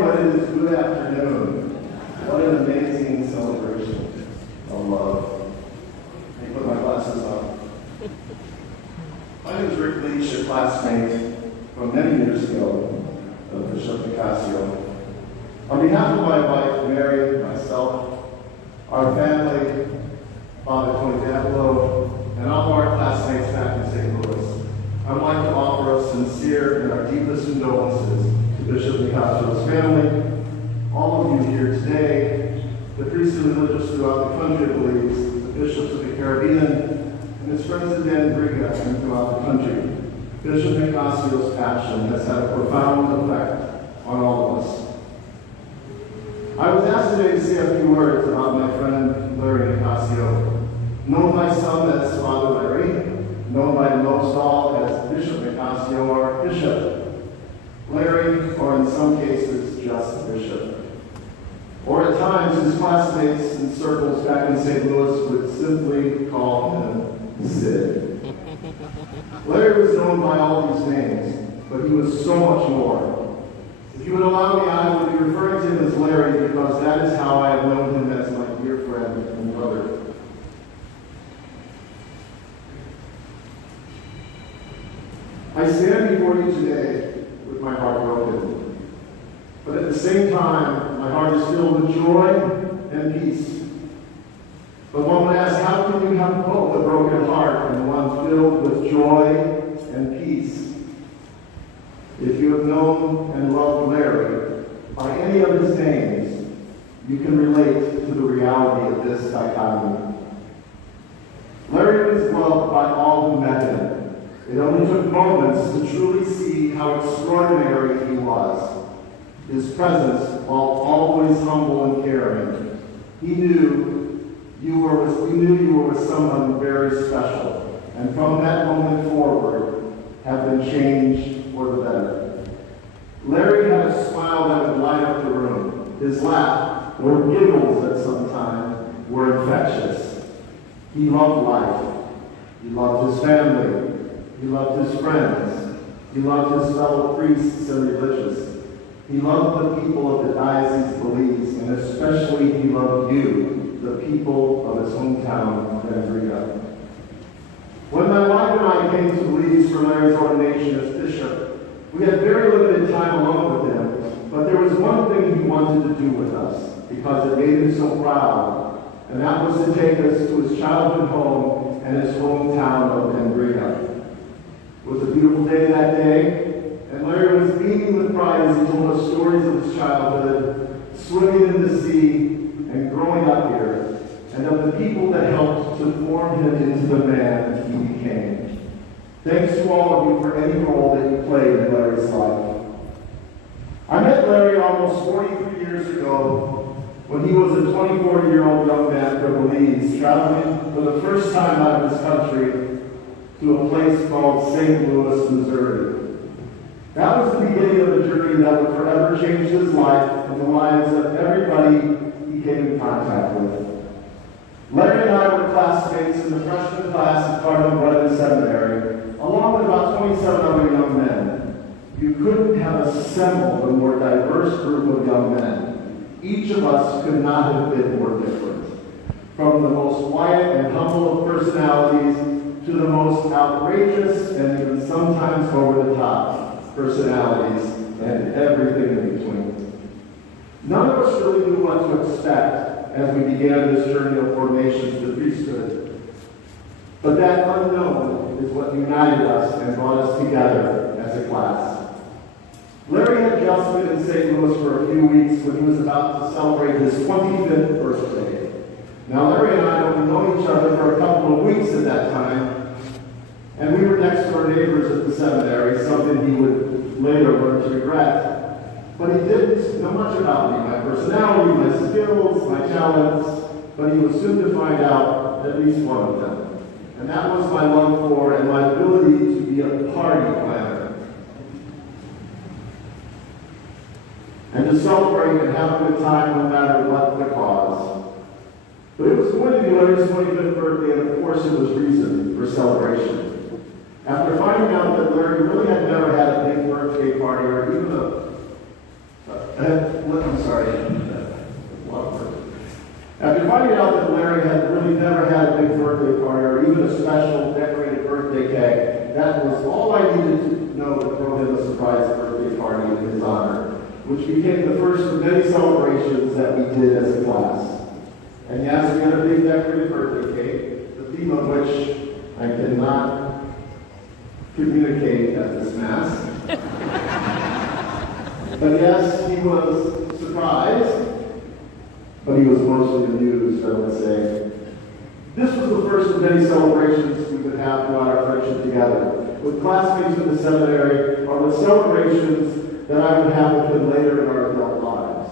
But it is good afternoon. What an amazing celebration of love. Let me put my glasses on. My name is Rick Leach, a classmate from many years ago of Bishop Nicasio. On behalf of my wife, Mary, myself, our family, Father Tony D'Angelo, and all of our classmates back in St. Louis, I'd like to offer a sincere and our deepest condolences to Bishop Nicasio's family, all of you here today, the priests and religious throughout the country, I believe, the bishops of the Caribbean, and his friends in Riga and throughout the country. Bishop Nicasio's passion has had a profound effect on all of us. I was asked today to say a few words about my friend Larry Nicasio, known by some as Father Larry, known by most all as Bishop Nicasio or Bishop. Larry, or in some cases, just Bishop. Or at times, his classmates in circles back in St. Louis would simply call him Sid. Larry was known by all these names, but he was so much more. If you would allow me, I would be referring to him as Larry because that is how I have known him as my dear friend and brother. I stand before you today with my heart broken. But at the same time, my heart is filled with joy and peace. But one would ask, how can you have both a broken heart and one filled with joy and peace? If you have known and loved Larry by any of his names, you can relate to the reality of this dichotomy. Larry was loved by all who met him. It only took moments to truly see how extraordinary he was. His presence, while always humble and caring, he knew you were with someone very special, and from that moment forward, have been changed for the better. Larry had a smile that would light up the room. His laugh, or giggles at some time, were infectious. He loved life. He loved his family. He loved his friends. He loved his fellow priests and religious. He loved the people of the Diocese of Belize, and especially he loved you, the people of his hometown, Riga. When my wife and I came to Belize for Larry's ordination as bishop, we had very limited time alone with him, but there was one thing he wanted to do with us, because it made him so proud, and that was to take us to his childhood home and his hometown of Riga. It was a beautiful day that day, and Larry was beaming with pride as he told us stories of his childhood, swimming in the sea, and growing up here, and of the people that helped to form him into the man he became. Thanks to all of you for any role that you played in Larry's life. I met Larry almost 43 years ago when he was a 24-year-old young man from Belize, traveling for the first time out of his country to a place called St. Louis, Missouri. That was the beginning of a journey that would forever change his life and the lives of everybody he came in contact with. Larry and I were classmates in the freshman class at Cardinal Brennan Seminary, along with about 27 other young men. You couldn't have assembled a more diverse group of young men. Each of us could not have been more different. From the most quiet and humble of personalities to the most outrageous and even sometimes over-the-top personalities and everything in between. None of us really knew what to expect as we began this journey of formation to the priesthood. But that unknown is what united us and brought us together as a class. Larry had just been in St. Louis for a few weeks when he was about to celebrate his 25th birthday. Now, Larry and I had only known each other for a couple of weeks at that time, and we were next-door neighbors at the seminary, something he would later learn to regret. But he didn't know much about me, my personality, my skills, my talents, but he was soon to find out at least one of them. And that was my love for and my ability to be a party planner. And to celebrate and have a good time no matter what the cause. But it was going to be Larry's 25th birthday, and of course it was reason for celebration. After finding out that Larry really had never had a big birthday party or even I'm sorry. After finding out that Larry had really never had a big birthday party or even a special decorated birthday cake, that was all I needed to know to throw him a surprise birthday party in his honor, which became the first of many celebrations that we did as a class. And yes, we had a big decorated birthday cake, the theme of which I cannot communicate at this Mass. But yes, he was surprised, but he was mostly amused, I would say. This was the first of many celebrations we would have throughout our friendship together, with classmates in the seminary, or with celebrations that I would have with him later in our adult lives.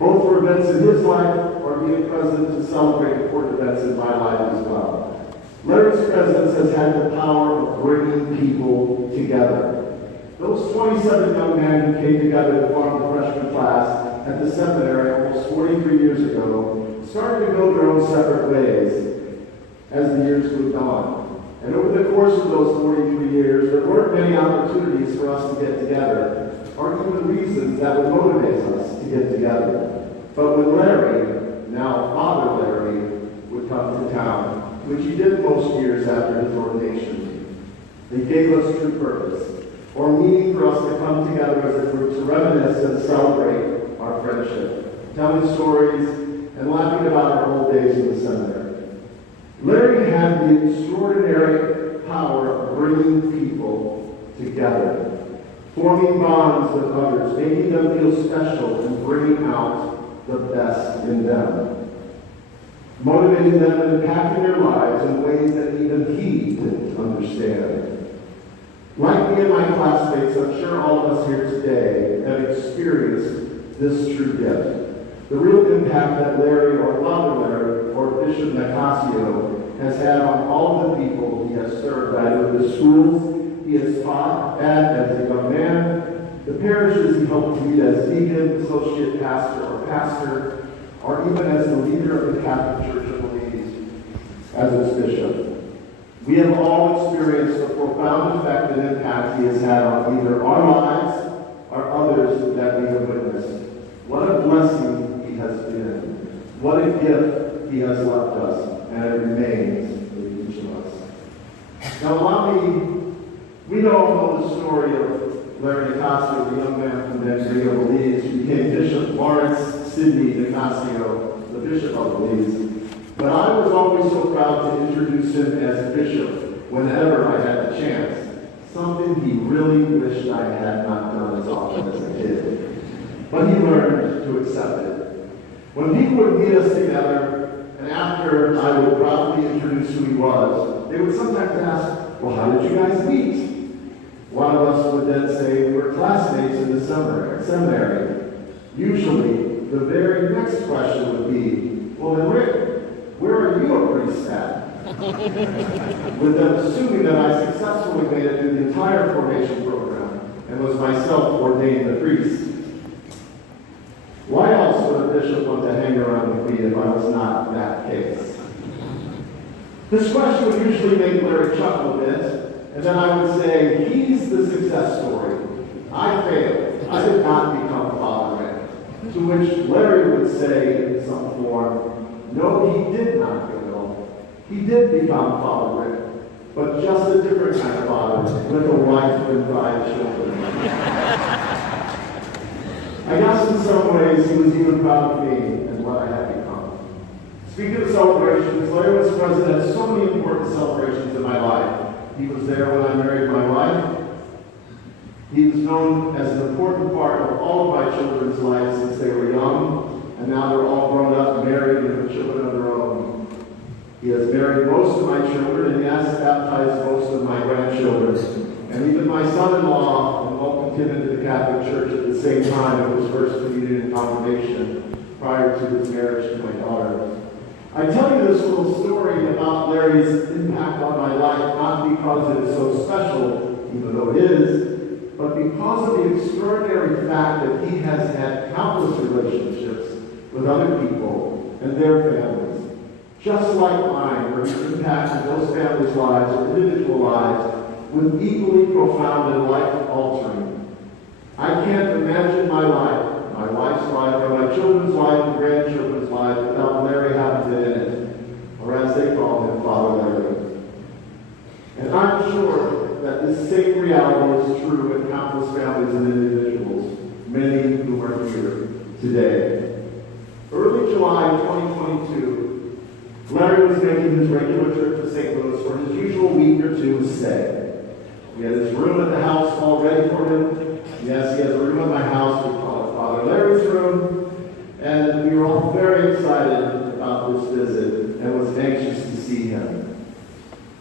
Both for events in his life, or being present to celebrate important events in my life as well. Larry's presence has had the power of bringing people together. Those 27 young men who came together to form the freshman class at the seminary almost 43 years ago started to go their own separate ways as the years moved on. And over the course of those 43 years, there weren't many opportunities for us to get together, or even reasons that would motivate us to get together. But when Larry, now Father Larry, would come to town, which he did most years after his ordination, they gave us true purpose, or meaning for us to come together as a group to reminisce and celebrate our friendship, telling stories and laughing about our old days in the seminary. Larry had the extraordinary power of bringing people together, forming bonds with others, making them feel special and bringing out the best in them, motivating them and impacting their lives in ways that even he didn't understand. Like me and my classmates, I'm sure all of us here today have experienced this true gift. The real impact that Larry, or Father Larry, or Bishop Nicasio has had on all the people he has served, either the schools he has taught at as a young man, the parishes he helped lead as deacon, associate pastor, or even as the leader of the Catholic Church of Belize as its bishop. We have all experienced the profound effect and impact he has had on either our lives or others that we have witnessed. What a blessing he has been. What a gift he has left us, and it remains with each of us. Now allow me, we all know the story of Larry Nicasio, the young man from Nicasio, Belize, who became Bishop Lawrence Sidney Nicasio, the Bishop of Belize. But I was always so proud to introduce him as bishop whenever I had the chance, something he really wished I had not done as often as I did. But he learned to accept it. When people would meet us together, and after I would proudly introduce who he was, they would sometimes ask, well, how did you guys meet? One of us would then say, we were classmates in the seminary. Usually, the very next question would be, well, then Rick, where are you a priest at? With them assuming that I successfully made it through the entire formation program and was myself ordained a priest. Why else would a bishop want to hang around with me if I was not that case? This question would usually make Larry chuckle a bit, and then I would say, he's the success story. I failed. I did not become Father Rick. To which Larry would say in some form, no, he did not fail. He did become Father Rick, but just a different kind of father, with a wife and 5 children. I guess in some ways he was even proud of me and what I had become. Speaking of celebrations, Larry was present at so many important celebrations in my life. He was there when I married my wife. He was known as an important part of all of my children's lives since they were young. And now they're all grown up, married, and have children of their own. He has married most of my children, and yes, baptized most of my grandchildren. And even my son-in-law welcomed him into the Catholic Church at the same time of his first communion and confirmation, prior to his marriage to my daughter. I tell you this little story about Larry's impact on my life, not because it is so special, even though it is, but because of the extraordinary fact that he has had countless relationships with other people and their families, just like mine, where he impacted those families' lives or individual lives with equally profound and life-altering. I can't imagine my life reality is true in countless families and individuals, many who are here today. Early July 2022, Larry was making his regular trip to St. Louis for his usual week or two stay. He had his room at the house all ready for him. Yes, he has a room at my house. We call it Father Larry's room. And we were all very excited about this visit and was anxious to see him.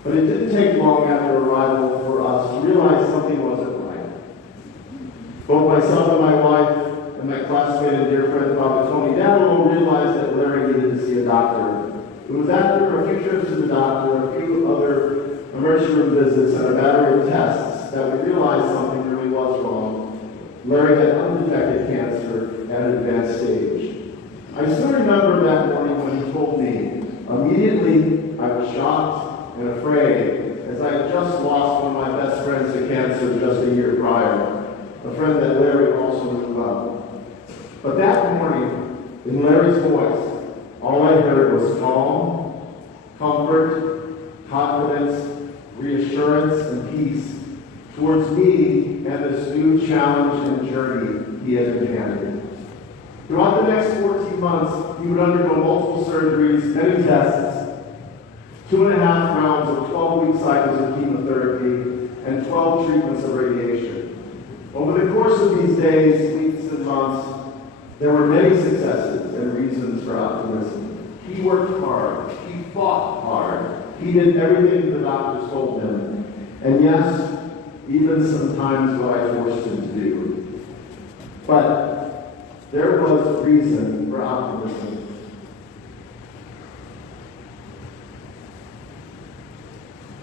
But it didn't take long after arrival for us to realize something wasn't right. Both myself and my wife and my classmate and dear friend Father Tony Davidoff realized that Larry needed to see a doctor. It was after a few trips to the doctor, a few other emergency room visits, and a battery of tests that we realized something really was wrong. Larry had undetected cancer at an advanced stage. I still remember that morning when he told me. Immediately, I was shocked and afraid, as I had just lost one of my best friends to cancer just a year prior, a friend that Larry also knew well. But that morning, in Larry's voice, all I heard was calm, comfort, confidence, reassurance, and peace towards me and this new challenge and journey he had been handed. Throughout the next 14 months, he would undergo multiple surgeries, many tests, 2.5 rounds of 12-week cycles of chemotherapy, and 12 treatments of radiation. Over the course of these days, weeks, and months, there were many successes and reasons for optimism. He worked hard. He fought hard. He did everything the doctors told him. And yes, even sometimes what I forced him to do. But there was reason for optimism.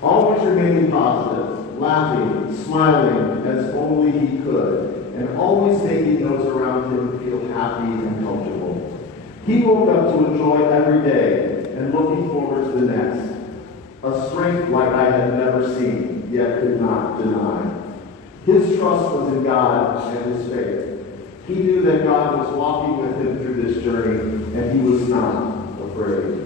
Always remaining positive, laughing, smiling as only he could, and always making those around him feel happy and comfortable. He woke up to enjoy every day and looking forward to the next. A strength like I had never seen, yet could not deny. His trust was in God and his faith. He knew that God was walking with him through this journey, and he was not afraid.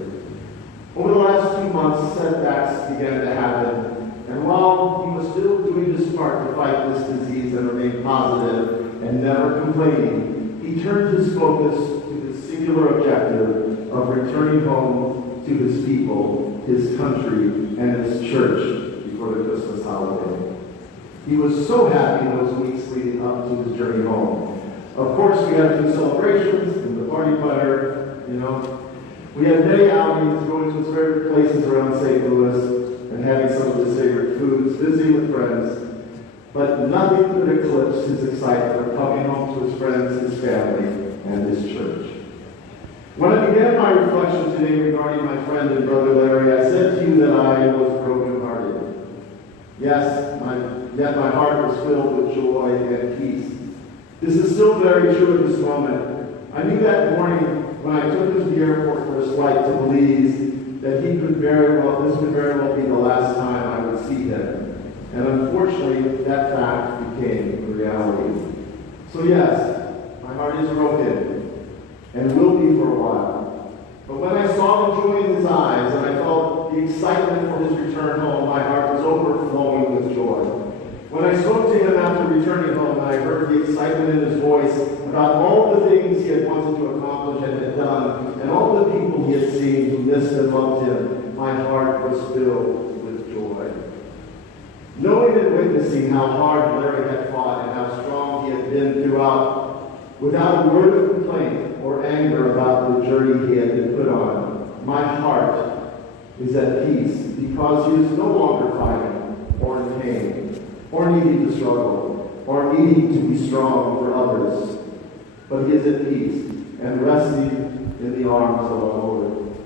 Over the last 2 months, setbacks began to happen, and while he was still doing his part to fight this disease and remain positive and never complaining, he turned his focus to the singular objective of returning home to his people, his country, and his church before the Christmas holiday. He was so happy in those weeks leading up to his journey home. Of course, we had a few celebrations and the party putter, We had many outings, going to his favorite places around St. Louis and having some of his favorite foods, visiting with friends. But nothing could eclipse his excitement of coming home to his friends, his family, and his church. When I began my reflection today regarding my friend and brother Larry, I said to you that I was brokenhearted. Yes, yet my heart was filled with joy and peace. This is still very true at this moment. I knew that morning when I took him to the airport for his flight to Belize that this could very well be the last time I would see him. And unfortunately, that fact became a reality. So yes, my heart is broken, and will be for a while. But when I saw the joy in his eyes, and I felt the excitement for his return home, my heart was overflowing with joy. When I spoke to him after returning home, and I heard the excitement in his voice about all the things he had wanted to accomplish and had done, and all the people he had seen who missed and loved him, my heart was filled with joy. Knowing and witnessing how hard Larry had fought and how strong he had been throughout, without a word of complaint or anger about the journey he had been put on, my heart is at peace because he is no longer fighting or in pain, or needing to struggle, or needing to be strong for others. But he is at peace and resting in the arms of our Lord.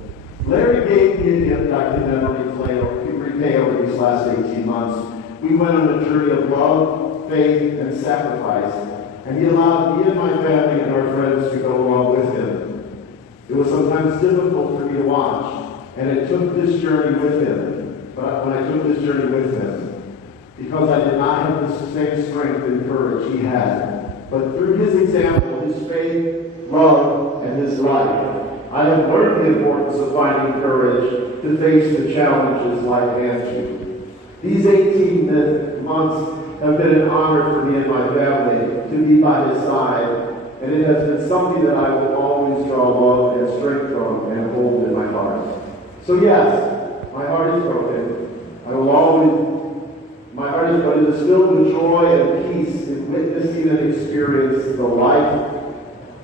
Larry gave me a gift I can never repay over these last 18 months. We went on a journey of love, faith, and sacrifice, and he allowed me and my family and our friends to go along with him. It was sometimes difficult for me to watch, and it took this journey with him. But when I took this journey with him, because I did not have the same strength and courage he had. But through his example, his faith, love, and his life, I have learned the importance of finding courage to face the challenges life hands you. These 18 months have been an honor for me and my family to be by his side, and it has been something that I will always draw love and strength from and hold in my heart. So yes, my heart is broken. I will always, my heart is, but it is filled with joy and peace in witnessing and experiencing the life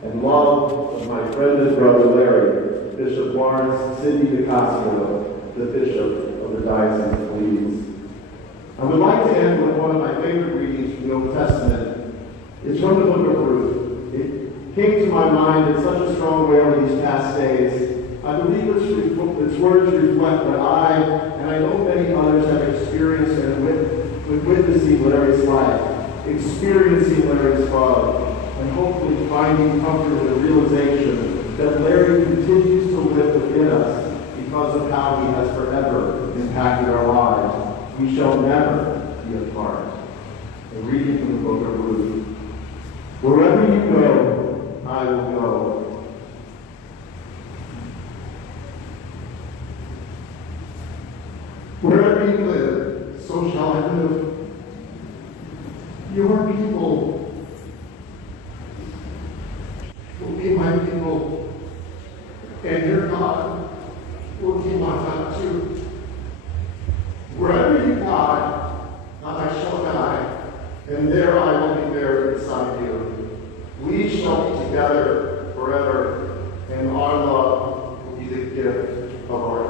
and love of my friend and brother Larry, Bishop Lawrence Sidney Nicasio, the Bishop of the Diocese of Leeds. I would like to end with one of my favorite readings from the Old Testament. It's from the book of Ruth. It came to my mind in such a strong way over these past days. I believe its words reflect what I, and I know many others, have experienced and with witnessing Larry's life, experiencing Larry's love, and hopefully finding comfort in the realization that Larry continues to live within us because of how he has forever impacted our lives. We shall never be apart. A reading from the book of Ruth. Wherever you go, I will go. Wherever you live, so shall I live. Your people will be my people, and your God will be my God too. Wherever you die, I shall die, and there I will be buried beside you. We shall be together forever, and our love will be the gift of our